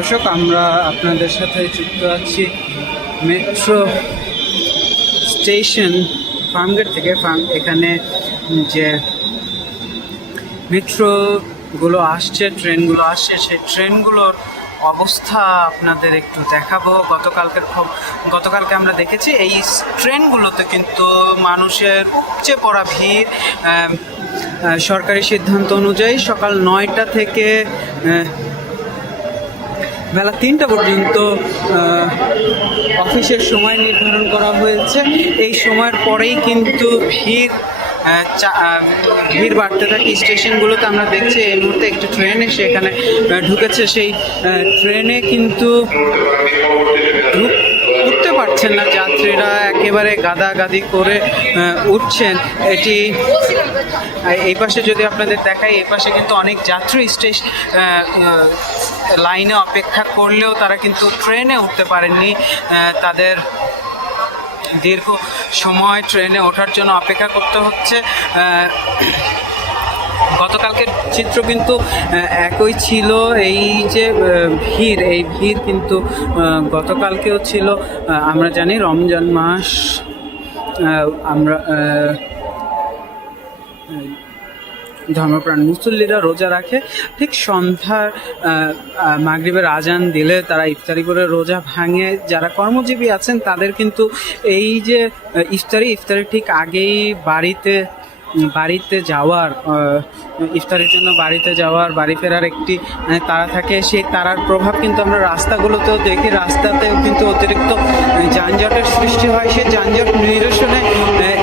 দর্শক, আমরা আপনাদের সাথে যুক্ত আছি মেট্রো স্টেশন ফার্মগেট থেকে। এখানে যে মেট্রোগুলো আসছে, ট্রেনগুলো আসছে, সেই ট্রেনগুলোর অবস্থা আপনাদের একটু দেখাবো। গতকালকে আমরা দেখেছি এই ট্রেনগুলোতে কিন্তু মানুষের উপচে পড়া ভিড়। সরকারি সিদ্ধান্ত অনুযায়ী সকাল 9টা থেকে বেলা 3টা পর্যন্ত অফিসের সময় নির্ধারণ করা হয়েছে। এই সময়ের পরেই কিন্তু ভিড় বাড়তে থাকে স্টেশনগুলোতে। আমরা দেখছি এই মুহূর্তে একটি ট্রেন এসে এখানে ঢুকেছে। সেই ট্রেনে কিন্তু উঠতে পারছেন না যাত্রীরা, একেবারে গাদাগাদি করে উঠছেন। এটি এই পাশে যদি আপনাদের দেখাই, এই পাশে কিন্তু অনেক যাত্রী লাইনে অপেক্ষা করলেও তারা কিন্তু ট্রেনে উঠতে পারেননি। তাদের দীর্ঘ সময় ট্রেনে ওঠার জন্য অপেক্ষা করতে হচ্ছে। গতকালকের চিত্র কিন্তু একই ছিল। এই যে এই ভিড় কিন্তু গতকালকেও ছিল। আমরা জানি রমজান মাস, আমরা ধর্মপ্রাণ মুসল্লিরা রোজা রাখে। ঠিক সন্ধ্যার মাগরিবের আজান দিলে তারা ইফতারি করে রোজা ভাঙে। যারা কর্মজীবী আছেন তাদের কিন্তু এই যে ইফতারি ঠিক আগেই বাড়িতে যাওয়ার, ইফতারের জন্য বাড়িতে যাওয়ার, বাড়ি ফেরার একটি তাড়া থাকে। সেই তাড়ার প্রভাব কিন্তু আমরা রাস্তাগুলোতেও দেখি। রাস্তাতেও কিন্তু অতিরিক্ত যানজটের সৃষ্টি হয়। সেই যানজট নিরসনে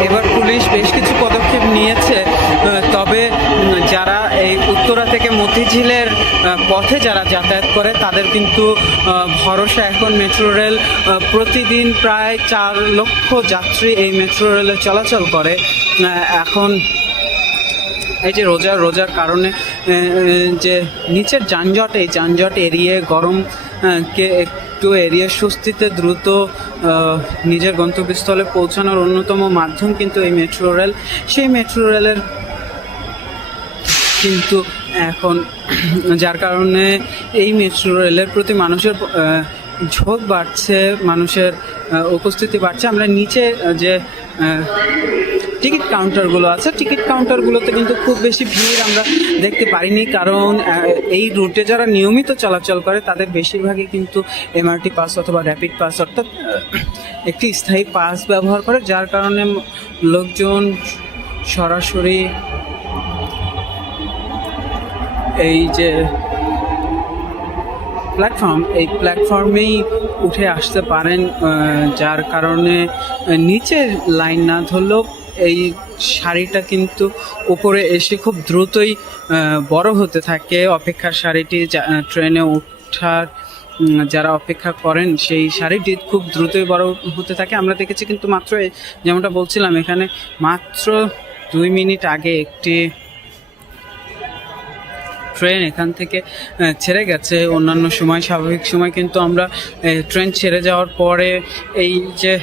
এবার পুলিশ বেশ কিছু পদক্ষেপ নিয়েছে। তবে যারা এই উত্তরা থেকে মতিঝিলের পথে যারা যাতায়াত করে তাদের কিন্তু ভরসা এখন মেট্রো রেল। প্রতিদিন প্রায় 4 লক্ষ যাত্রী এই মেট্রো রেলে চলাচল করে। এখন এই যে রোজার কারণে যে নিচের যানজট, এই যানজট এড়িয়ে গরমকে একটু এড়িয়ে স্বস্তিতে দ্রুত নিজের গন্তব্যস্থলে পৌঁছানোর অন্যতম মাধ্যম কিন্তু এই মেট্রো রেল। সেই মেট্রো রেলের কিন্তু এখন যার কারণে এই মেট্রো রেলের প্রতি মানুষের ঝোঁক বাড়ছে, মানুষের উপস্থিতি বাড়ছে। আমরা নিচে যে টিকিট কাউন্টারগুলো আছে, টিকিট কাউন্টারগুলোতে কিন্তু খুব বেশি ভিড় আমরা দেখতে পারিনি, কারণ এই রুটে যারা নিয়মিত চলাচল করে তাদের বেশিরভাগই কিন্তু এমআরটি পাস অথবা র্যাপিড পাস, অর্থাৎ একটি স্থায়ী পাস ব্যবহার করে। যার কারণে লোকজন সরাসরি এই যে এই প্ল্যাটফর্মেই উঠে আসতে পারেন। যার কারণে নিচে লাইন না ধরলেও এই সারিটা কিন্তু উপরে এসে খুব দ্রুতই বড় হতে থাকে। অপেক্ষার সারিটি, ট্রেনে ওঠার যারা অপেক্ষা করেন সেই সারিটি খুব দ্রুতই বড় হতে থাকে। আমরা দেখেছি কিন্তু মাত্র যেমনটা বলছিলাম, এখানে মাত্র 2 মিনিট আগে একটি ট্রেন এখান থেকে ছেড়ে গেছে। অন্যান্য সময়, স্বাভাবিক সময় কিন্তু আমরা ট্রেন ছেড়ে যাওয়ার পরে এই যে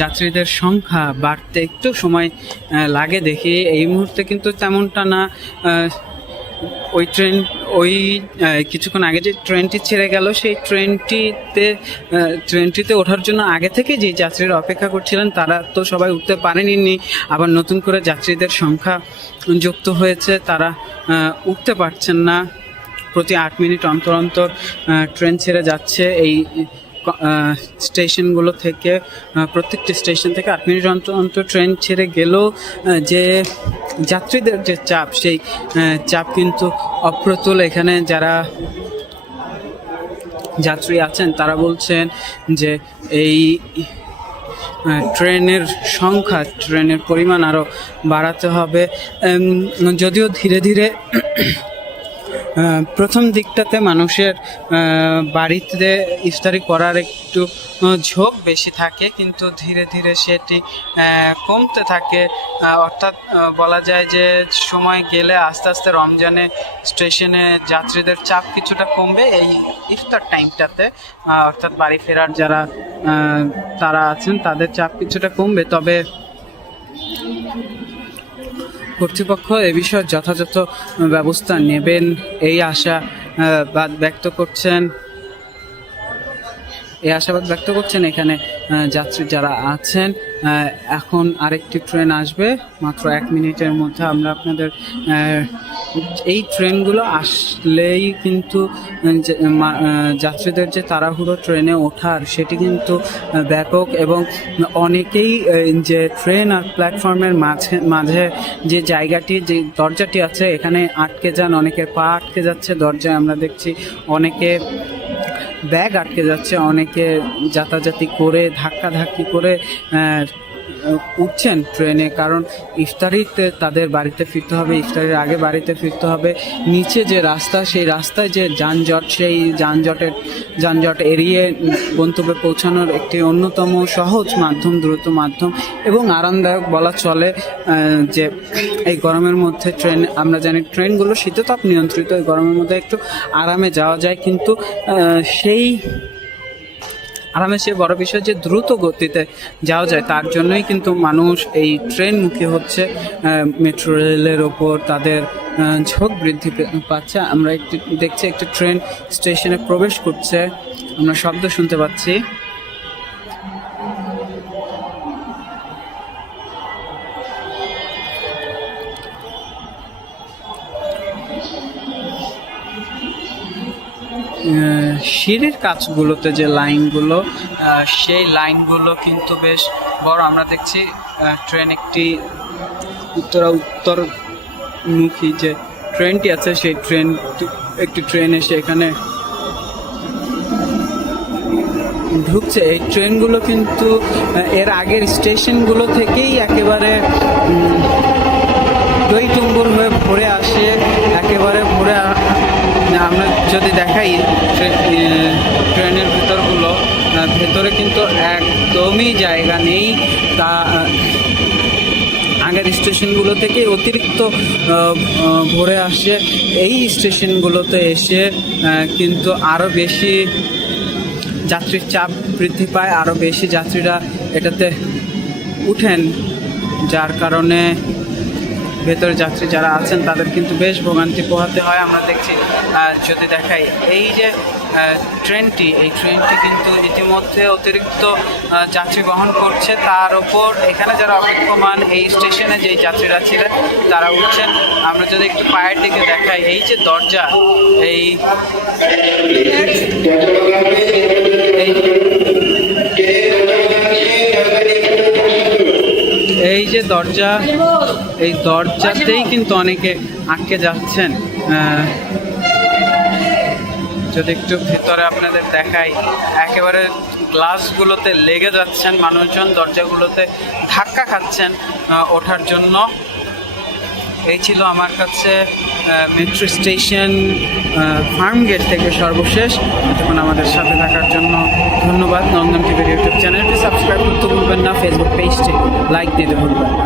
যাত্রীদের সংখ্যা বাড়তে একটু সময় লাগে দেখি। এই মুহূর্তে কিন্তু তেমনটা না। কিছুক্ষণ আগে যে ট্রেনটি ছেড়ে গেল, সেই ট্রেনটিতে ওঠার জন্য আগে থেকে যে যাত্রীরা অপেক্ষা করছিলেন তারা তো সবাই উঠতে পারেনি। আবার নতুন করে যাত্রীদের সংখ্যা যুক্ত হয়েছে, তারা উঠতে পারছেন না। প্রতি 8 মিনিট অন্তর অন্তর ট্রেন ছেড়ে যাচ্ছে এই স্টেশনগুলো থেকে। প্রত্যেকটি স্টেশন থেকে 8 মিনিট অন্তর ট্রেন ছেড়ে গেলেও যে যাত্রীদের যে চাপ, সেই চাপ কিন্তু অপ্রতুল। এখানে যারা যাত্রী আছেন তারা বলছেন যে এই ট্রেনের সংখ্যা, ট্রেনের পরিমাণ আরও বাড়াতে হবে। যদিও ধীরে ধীরে প্রথম দিকটাতে মানুষের বাড়িতে ইফতারি করার একটু ঝোঁক বেশি থাকে, কিন্তু ধীরে ধীরে সেটি কমতে থাকে। অর্থাৎ বলা যায় যে সময় গেলে আস্তে আস্তে রমজানে স্টেশনে যাত্রীদের চাপ কিছুটা কমবে এই ইফতার টাইমটাতে। অর্থাৎ বাড়ি ফেরার যারা তারা আছেন তাদের চাপ কিছুটা কমবে। তবে কর্তৃপক্ষ এ বিষয়ে যথাযথ ব্যবস্থা নেবেন এই আশা বাদ ব্যক্ত করছেন, এই আশাবাদ ব্যক্ত করছেন এখানে যাত্রী যারা আছেন। এখন আরেকটি ট্রেন আসবে মাত্র 1 মিনিটের মধ্যে। আমরা আপনাদের এই ট্রেনগুলো আসলেই কিন্তু যাত্রীদের যে তাড়াহুড়ো ট্রেনে ওঠার সেটি কিন্তু ব্যাপক, এবং অনেকেই যে ট্রেন আর প্ল্যাটফর্মের মাঝে যে জায়গাটি, যে দরজাটি আছে এখানে আটকে যান, অনেকের পা আটকে যাচ্ছে দরজায়। আমরা দেখছি অনেকে ব্যাগ আটকে যাচ্ছে, অনেকে যাতাযাতি করে ধাক্কাধাক্কি করে উঠছেন ট্রেনে, কারণ ইফতারিতে তাদের বাড়িতে ফিরতে হবে, ইফতারির আগে বাড়িতে ফিরতে হবে। নিচে যে রাস্তা, সেই রাস্তায় যে যানজট, সেই যানজট এড়িয়ে গন্তব্যে পৌঁছানোর একটি অন্যতম সহজ মাধ্যম, দ্রুত মাধ্যম এবং আরামদায়ক বলা চলে। যে এই গরমের মধ্যে ট্রেন, আমরা জানি ট্রেনগুলো শীততাপ নিয়ন্ত্রিত, এই গরমের মধ্যে একটু আরামে যাওয়া যায়, কিন্তু সেই আরামের চেয়ে বড় বিষয় যে দ্রুত গতিতে যাওয়া যায়, তার জন্যই কিন্তু মানুষ এই ট্রেনমুখী হচ্ছে। মেট্রো রেলের ওপর তাদের ঝোঁক বৃদ্ধি পাচ্ছে। আমরা দেখছি একটি ট্রেন স্টেশনে প্রবেশ করছে, আমরা শব্দ শুনতে পাচ্ছি। সিঁড়ির কাজগুলোতে যে লাইনগুলো, সেই লাইনগুলো কিন্তু বেশ বড়। আমরা দেখছি ট্রেন উত্তরমুখী যে ট্রেনটি আছে, সেই একটি ট্রেন এসে এখানে ঢুকছে। এই ট্রেনগুলো কিন্তু এর আগের স্টেশনগুলো থেকেই একেবারে টইটুম্বুর হয়ে ভরে আসে, একেবারে ভরে। আমরা যদি দেখাই ট্রেনের ভেতরে কিন্তু একদমই জায়গা নেই। তা আগের স্টেশনগুলো থেকে অতিরিক্ত ভরে আসে, এই স্টেশনগুলোতে এসে কিন্তু আরও বেশি যাত্রীর চাপ বৃদ্ধি পায়, আরও বেশি যাত্রীরা এটাতে উঠেন, যার কারণে ভেতরে যাত্রী যারা আছেন তাদের কিন্তু বেশ ভোগান্তি পোহাতে হয়। আমরা দেখছি, যদি দেখাই এই যে ট্রেনটি, এই ট্রেনটি কিন্তু ইতিমধ্যে অতিরিক্ত যাত্রী বহন করছে, তার ওপর এখানে যারা অপেক্ষমান এই স্টেশনে যেই যাত্রীরা ছিলেন তারা উঠছেন। আমরা যদি একটু পায়ের দিকে দেখাই, এই যে দরজা, এই যে দরজা, এই দরজাতেই কিন্তু অনেকে আটকে যাচ্ছেন। যদি একটু ভেতরে আপনাদের দেখাই, একেবারে গ্লাসগুলোতে লেগে যাচ্ছেন মানুষজন, দরজাগুলোতে ধাক্কা খাচ্ছেন ওঠার জন্য। এই ছিল আমার কাছে মেট্রো স্টেশন ফার্মগেট থেকে সর্বশেষ। তখন আমাদের সাথে থাকার জন্য ধন্যবাদ। নন্দন টিভির ইউটিউব চ্যানেলটি সাবস্ক্রাইব করতে ভুলবেন না, ফেসবুক পেজটি লাইক দিতে ভুলবেন না।